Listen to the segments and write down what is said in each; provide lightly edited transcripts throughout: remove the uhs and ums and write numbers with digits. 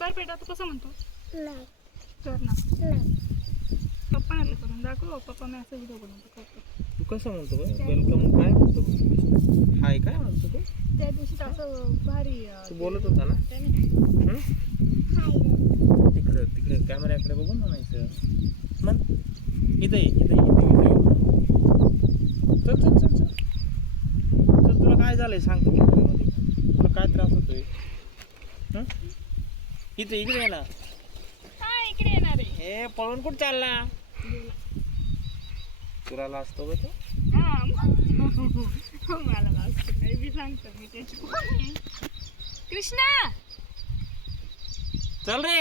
कर बेटा, तू कसं म्हणतो? नाही कर ना. नाही पप्पा आले करून दाखव. पप्पा मी असं व्हिडिओ बनवतो करतो. तू कसं म्हणतो वेलकम काय म्हणतो हाय काय म्हणतो तू त्या दिवशी तर असं भारी तू बोलत होता ना तिकडे तिकडे कॅमेऱ्याकडे बघून म्हणायचं म्हण इथं ये इथं चल चल चल चल तर तुला काय झालंय सांगतो कॅमेऱ्यामध्ये तुला काय त्रास होतोय इथं इकडे ये ना हा इकडे येणार आहे. हे पळून कुठं चालला तुला लाजतो का तो हा मला लागतं काही बी सांगतो मी त्याची. कृष्णा चल रे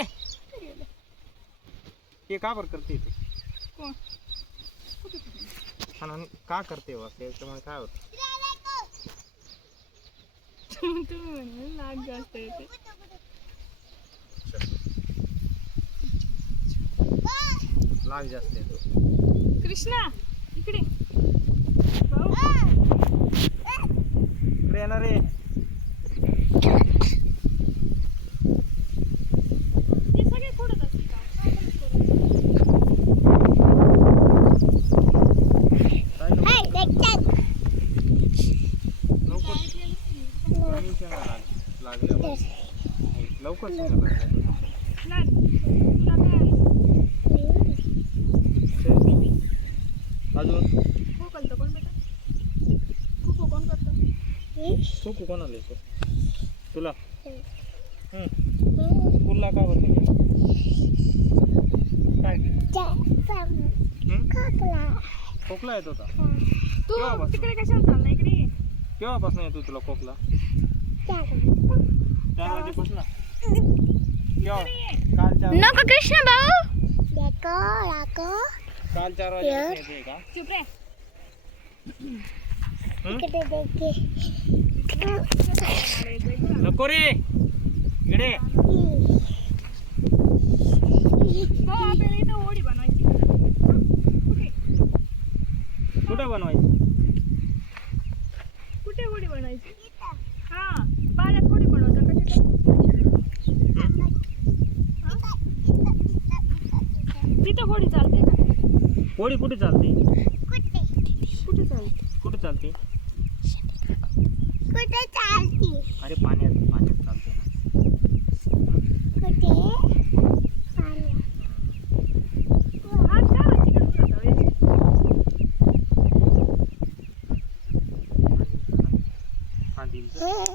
हे का बरं करते ते कोण? आणि का करते असं याच्यामुळे काय होतं तुम्ही म्हणे लाग जास्त येते. लाग जास्त येतो कृष्णा इकडे भाऊ. इकडे येणार रे हे सगळे फोडत असतील का? काय करत लवकर लाग. तुला काय अजून खोकलतं कोण बेटा? खोको कोण करतं? तू कोणाला येतो तुला स्कूलला का बरं नाही काय खोकला येत होता तू केव्हापासून? तिकडे कशाला चालला? इकडे ये. केव्हापासून येतो तुला खोकला 4 वाजेपासून केव्हा काल 4 नको कृष्ण भाऊ काल 4 वाजेपासून येते का चुप रे. नको रे इकडे भाऊ आपल्याला इथं होडी बनवायची. कुठे कुठं बनवायची कुठे होडी बनवायची? हा पाण्यात होडी बनवता का तिथं? तिथं होडी चालते का? होडी कुठे चालते कुठे चालते? कुठे चालते कुठे चालती अरे पाण्यात पाण्यात चालते ना कुठे हात का वरती करून जातो रे? हा दिल पाणी